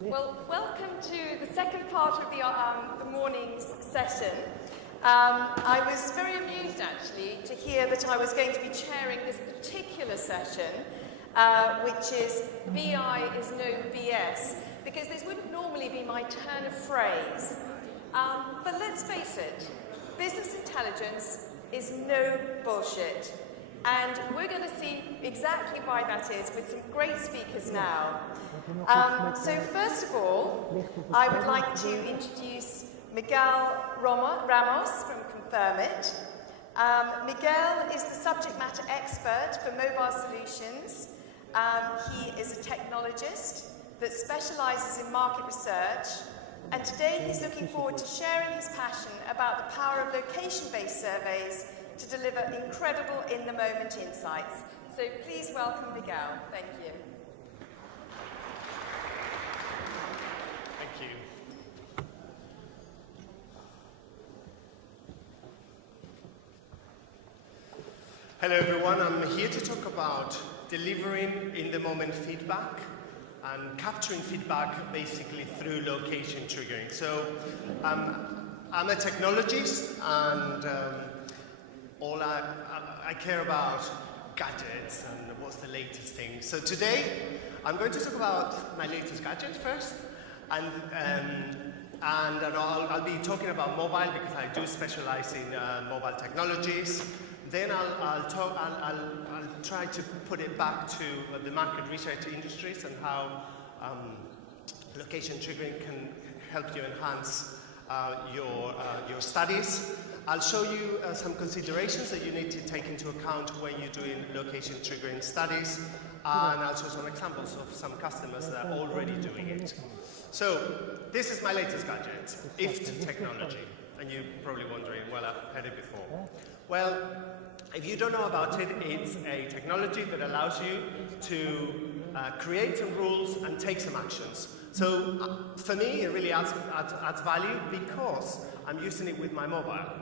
Well, welcome to the second part of the morning's session. I was very amused, actually, to hear that I was going to be chairing this particular session, which is BI is no BS, because this wouldn't normally be my turn of phrase. But let's face it, business intelligence is no bullshit. And we're going to see exactly why that is with some great speakers now. So first of all, I would like to introduce Miguel Ramos from Confirmit. Miguel is the subject matter expert for mobile solutions. He is a technologist that specializes in market research. And today he's looking forward to sharing his passion about the power of location-based surveys to deliver incredible in-the-moment insights. So please welcome Miguel. Thank you. Thank you. Hello everyone, I'm here to talk about delivering in-the-moment feedback and capturing feedback basically through location triggering. So I'm a technologist and I care about gadgets and what's the latest thing. So today, I'm going to talk about my latest gadget first, and I'll be talking about mobile because I do specialize in mobile technologies. Then I'll try to put it back to the market research industries and how location triggering can help you enhance your studies. I'll show you some considerations that you need to take into account when you're doing location triggering studies, and I'll show some examples of some customers that are already doing it. So this is my latest gadget, IIeX technology, and you're probably wondering, well, I've heard it before. Well, if you don't know about it, it's a technology that allows you to create some rules and take some actions. So for me, it really adds value because I'm using it with my mobile.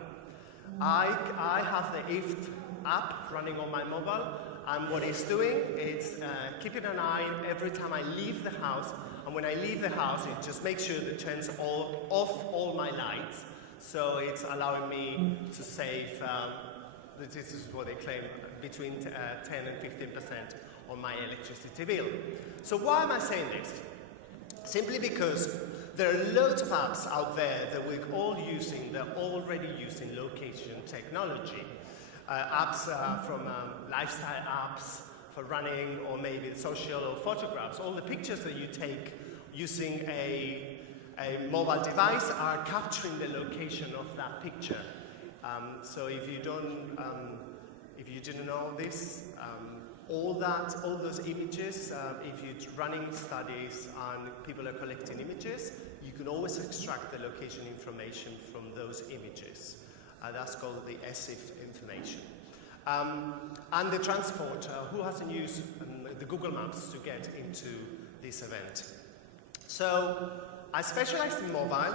I have the IIeX app running on my mobile, and what it's doing is keeping an eye every time I leave the house, and when I leave the house, it just makes sure that it turns off all my lights. So it's allowing me to save, this is what they claim, between 10 and 15% on my electricity bill. So why am I saying this? Simply because there are loads of apps out there that we're all using, they're already using location technology. Apps from lifestyle apps for running, or maybe social or photographs. All the pictures that you take using a mobile device are capturing the location of that picture. So if you didn't know this, all those images, if you're running studies and people are collecting images, you can always extract the location information from those images. That's called the ESIF information. And the transport, who hasn't used the Google Maps to get into this event? So I specialize in mobile,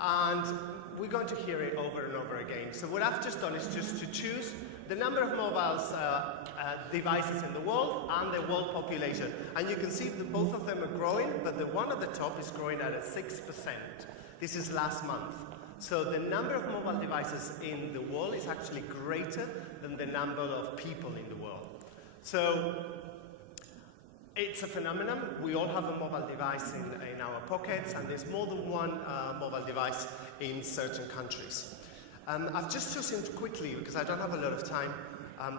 and we're going to hear it over and over again. So what I've just done is just to choose the number of mobile devices in the world and the world population. And you can see that both of them are growing, but the one at the top is growing at 6%. This is last month. So the number of mobile devices in the world is actually greater than the number of people in the world. So it's a phenomenon. We all have a mobile device in our pockets, and there's more than one mobile device in certain countries. I've just chosen quickly, because I don't have a lot of time,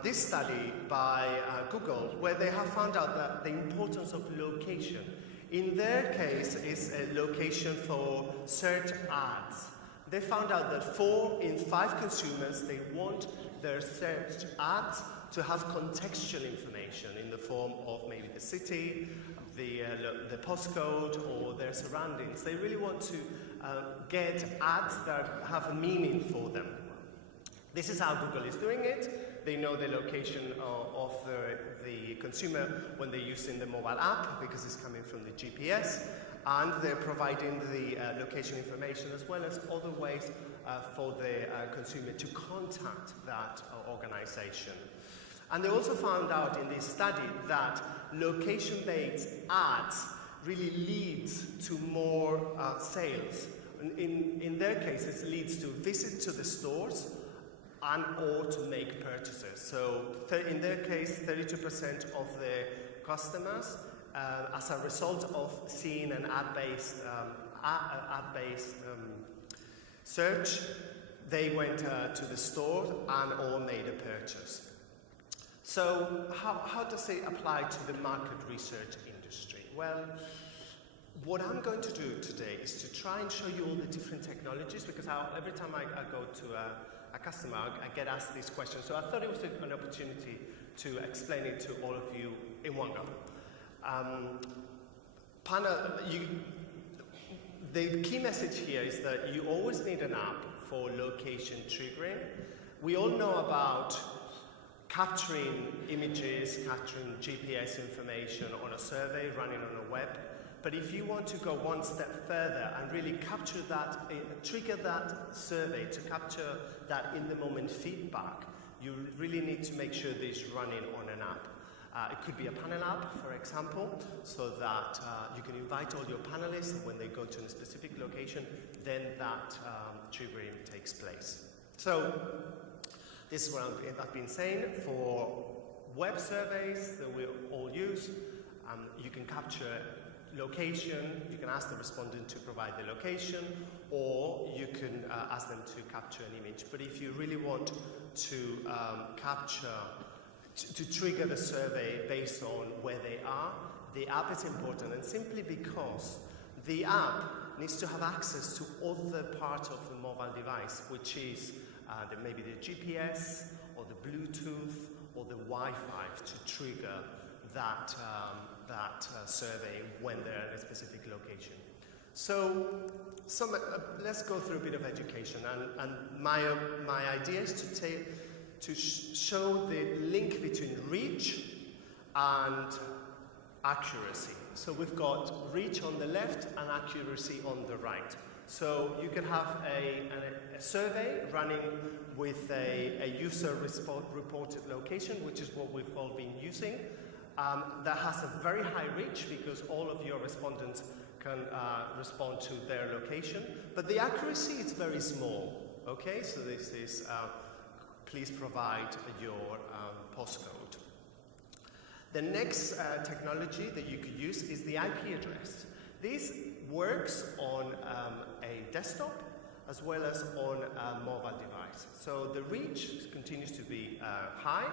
this study by Google, where they have found out that the importance of location, in their case, is a location for search ads. They found out that 4 in 5 consumers, they want their search ads to have contextual information in the form of maybe the city, the postcode, or their surroundings. They really want to get ads that have a meaning for them. This is how Google is doing it. They know the location of the consumer when they're using the mobile app, because it's coming from the GPS, and they're providing the location information as well as other ways for the consumer to contact that organization. And they also found out in this study that location-based ads really leads to more sales. In their case, it leads to visit to the stores and or to make purchases. So in their case, 32% of the customers, as a result of seeing an ad-based search, they went to the store and or made a purchase. So how does it apply to the market research industry? Well, what I'm going to do today is to try and show you all the different technologies, because every time I go to a customer, I get asked these questions. So I thought it was an opportunity to explain it to all of you in one go. The key message here is that you always need an app for location triggering. We all know about capturing images, capturing GPS information on a survey running on a web. But if you want to go one step further and really capture that, trigger that survey to capture that in-the-moment feedback, you really need to make sure that it's running on an app. It could be a panel app, for example, so that you can invite all your panelists, and when they go to a specific location, then that triggering takes place. So this is what I've been saying. For web surveys that we all use, you can capture location, you can ask the respondent to provide the location, or you can ask them to capture an image. But if you really want to to trigger the survey based on where they are, the app is important, and simply because the app needs to have access to other parts of the mobile device, which is maybe the GPS or the Bluetooth or the Wi-Fi to trigger that survey when they're in a specific location. So let's go through a bit of education, and my idea is to show the link between reach and accuracy. So we've got reach on the left and accuracy on the right. So you can have a survey running with a user-reported location, which is what we've all been using, that has a very high reach because all of your respondents can respond to their location, but the accuracy is very small. Okay, so this is please provide your postcode. The next technology that you could use is the IP address. This works on a desktop as well as on a mobile device. So the reach continues to be high,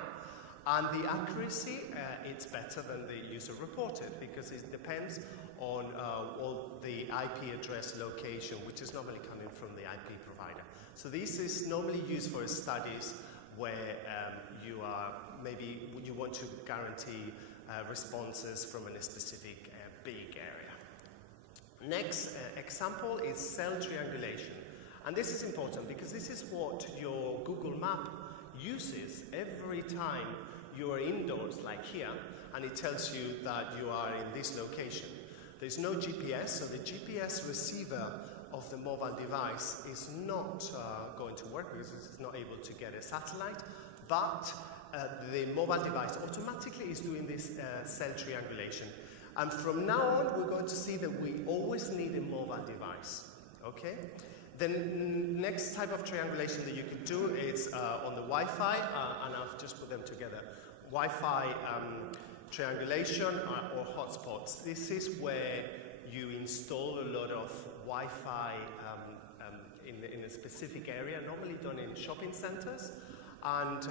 and the accuracy, it's better than the user reported because it depends on all the IP address location, which is normally coming from the IP provider. So this is normally used for studies where maybe you want to guarantee responses from a specific big area. Next example is cell triangulation. And this is important because this is what your Google map uses every time you are indoors, like here, and it tells you that you are in this location. There's no GPS, so the GPS receiver of the mobile device is not going to work because it's not able to get a satellite, but the mobile device automatically is doing this cell triangulation. And from now on, we're going to see that we always need a mobile device, okay? The next type of triangulation that you can do is on the Wi-Fi, and I've just put them together. Wi-Fi triangulation or hotspots. This is where you install a lot of Wi-Fi in a specific area, normally done in shopping centers, and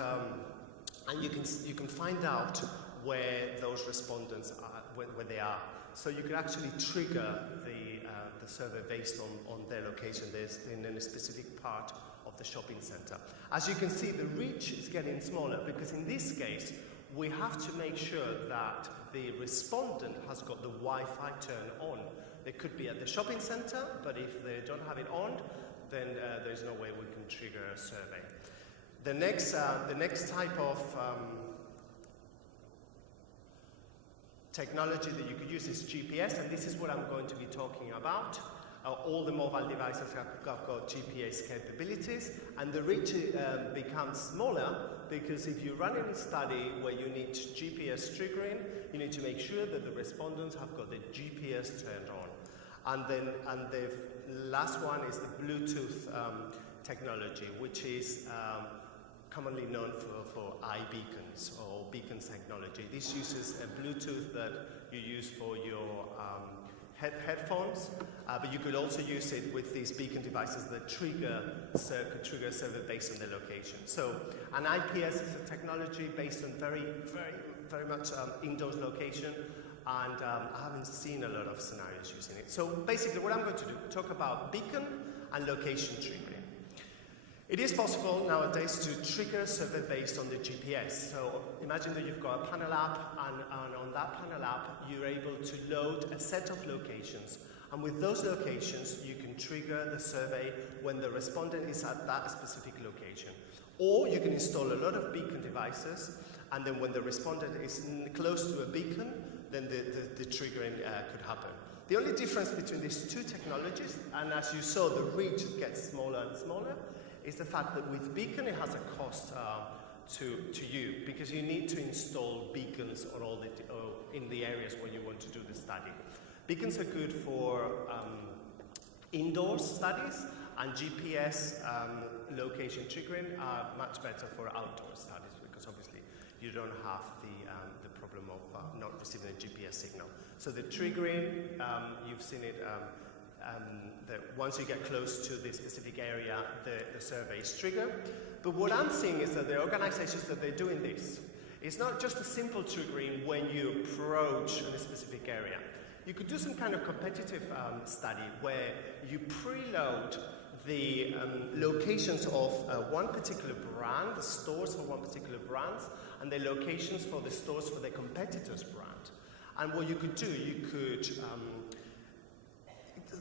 you can find out where those respondents are, where they are. So you can actually trigger the survey based on their location. There's in a specific part of the shopping center. As you can see, the reach is getting smaller because in this case, we have to make sure that the respondent has got the Wi-Fi turned on. They could be at the shopping center, but if they don't have it on, then there's no way we can trigger a survey. The next type of technology that you could use is GPS, and this is what I'm going to be talking about. All the mobile devices have got GPS capabilities, and the reach becomes smaller because if you run any study where you need GPS triggering, you need to make sure that the respondents have got the GPS turned on. And the last one is the Bluetooth technology, which is commonly known for iBeacons or beacons technology. This uses a Bluetooth that you use for your headphones, but you could also use it with these beacon devices that trigger a server based on the location. So an IPS is a technology based on very much indoors location, and I haven't seen a lot of scenarios using it. So basically what I'm going to do, talk about beacon and location triggering. It is possible nowadays to trigger a server based on the GPS. So imagine that you've got a panel app, and on that panel app, you're able to load a set of locations. And with those locations, you can trigger the survey when the respondent is at that specific location. Or you can install a lot of beacon devices, and then when the respondent is close to a beacon, then the triggering could happen. The only difference between these two technologies, and as you saw, the reach gets smaller and smaller, is the fact that with beacon it has a cost to you, because you need to install beacons on all in the areas where you want to do the study. Beacons are good for indoor studies, and GPS location triggering are much better for outdoor studies, because obviously you don't have the problem of not receiving a GPS signal. So the triggering, you've seen it, that once you get close to the specific area, the survey is triggered. But what I'm seeing is that the organizations that they're doing this, it's not just a simple triggering when you approach a specific area. You could do some kind of competitive study where you preload the locations of one particular brand, the stores for one particular brand, and the locations for the stores for the competitor's brand. And what you could do, you could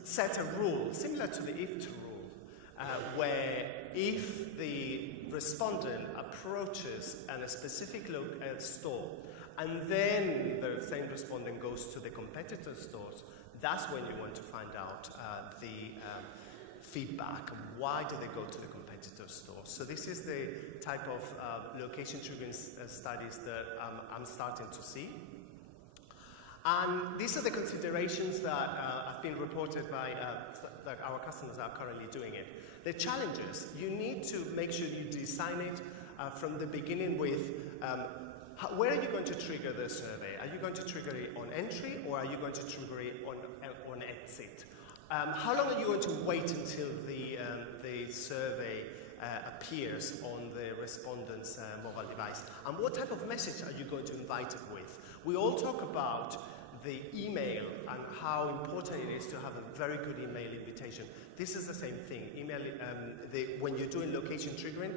set a rule, similar to the if rule, where if the respondent approaches a specific store, and then the same respondent goes to the competitor stores, that's when you want to find out the feedback. Why do they go to the competitor stores? So this is the type of location triggering studies that I'm starting to see. And these are the considerations that have been reported by that our customers are currently doing it. The challenges, you need to make sure you design it from the beginning with where are you going to trigger the survey? Are you going to trigger it on entry, or are you going to trigger it on exit? How long are you going to wait until the survey appears on the respondent's mobile device? And what type of message are you going to invite it with? We all talk about the email and how important it is to have a very good email invitation. This is the same thing. Email, when you're doing location triggering,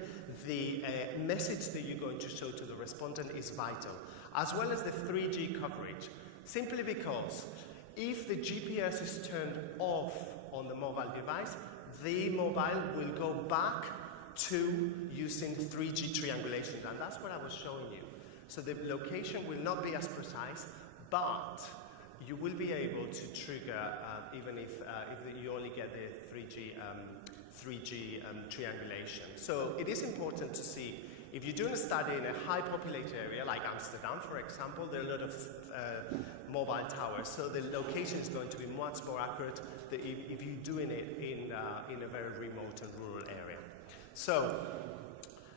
the message that you're going to show to the respondent is vital, as well as the 3G coverage. Simply because if the GPS is turned off on the mobile device, the mobile will go back to using 3G triangulation, and that's what I was showing you. So the location will not be as precise, but you will be able to trigger even if you only get the 3G triangulation. So it is important to see, if you're doing a study in a high populated area, like Amsterdam, for example, there are a lot of mobile towers, so the location is going to be much more accurate than if you're doing it in a very remote and rural area. So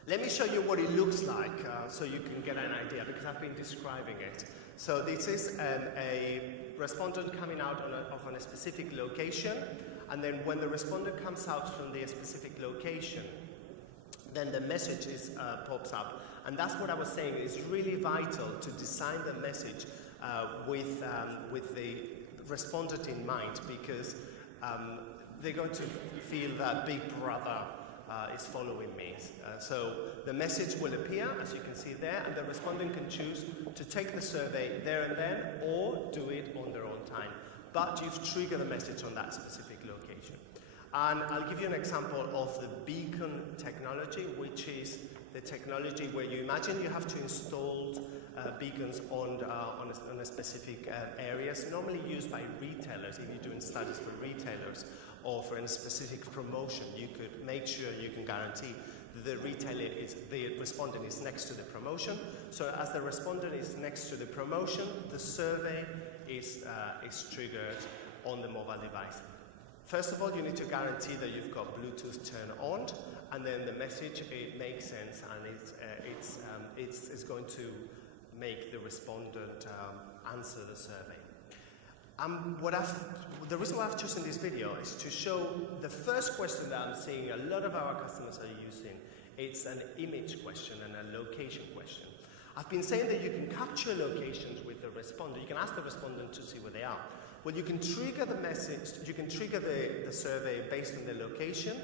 let me show you what it looks like so you can get an idea, because I've been describing it. So this is a respondent coming out of a specific location, and then when the respondent comes out from the specific location, then the message pops up. And that's what I was saying, it's really vital to design the message with the respondent in mind, because they're going to feel that Big Brother is following me. So the message will appear, as you can see there, and the respondent can choose to take the survey there and then, or do it on their own time. But you've triggered the message on that specific location. And I'll give you an example of the beacon technology, which is the technology where you imagine you have to install beacons on a specific areas, normally used by retail retailers, if you're doing studies for retailers or for any specific promotion, you could make sure you can guarantee the respondent is next to the promotion. So as the respondent is next to the promotion, the survey is triggered on the mobile device. First of all, you need to guarantee that you've got Bluetooth turned on, and then the message, it makes sense, and it's going to make the respondent answer the survey. The reason why I've chosen this video is to show the first question that I'm seeing a lot of our customers are using. It's an image question and a location question. I've been saying that you can capture locations with the respondent. You can ask the respondent to see where they are. Well, you can trigger the message, you can trigger the survey based on their location,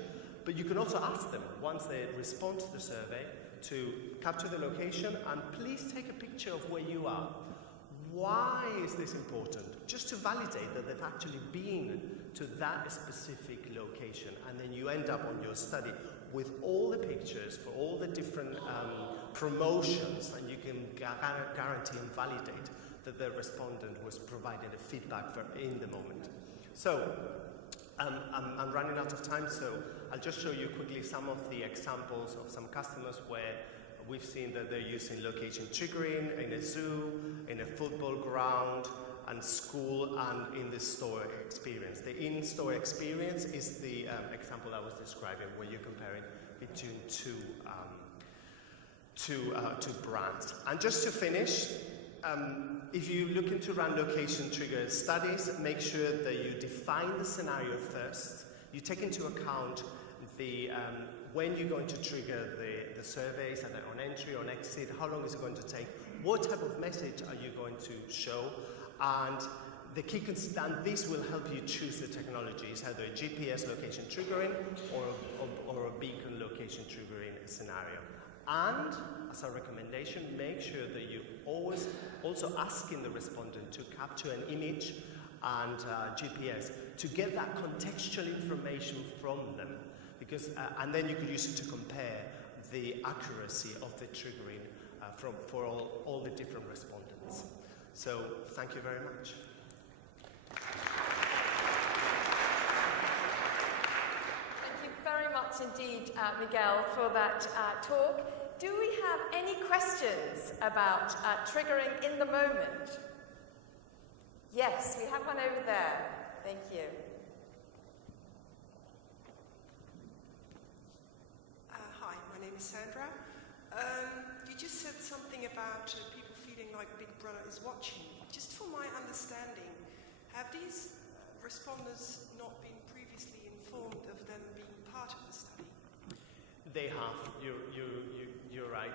but you can also ask them, once they respond to the survey, to capture the location and please take a picture of where you are. Why is this important? Just to validate that they've actually been to that specific location, and then you end up on your study with all the pictures for all the different promotions, and you can guarantee and validate that the respondent was provided a feedback for in the moment. So I'm running out of time, so I'll just show you quickly some of the examples of some customers where we've seen that they're using location triggering in a zoo, in a football ground, and school, and in the store experience. The in-store experience is the example I was describing, where you're comparing between two brands. And just to finish, if you're looking to run location trigger studies, make sure that you define the scenario first. You take into account when you're going to trigger the surveys, and on entry, on exit, how long is it going to take, what type of message are you going to show, and the key and this will help you choose the technologies, either a GPS location triggering or a beacon location triggering scenario. And as a recommendation, make sure that you always also asking the respondent to capture an image and GPS to get that contextual information from them, because and then you could use it to compare the accuracy of the triggering for all the different respondents. So thank you very much. Thank you very much indeed, Miguel, for that talk. Do we have any questions about triggering in the moment? Yes, we have one over there. Thank you. Hi, my name is Sandra. You just said something about people feeling like Big Brother is watching. Just for my understanding, have these responders not been previously informed of them being part of the study? They have. You're right.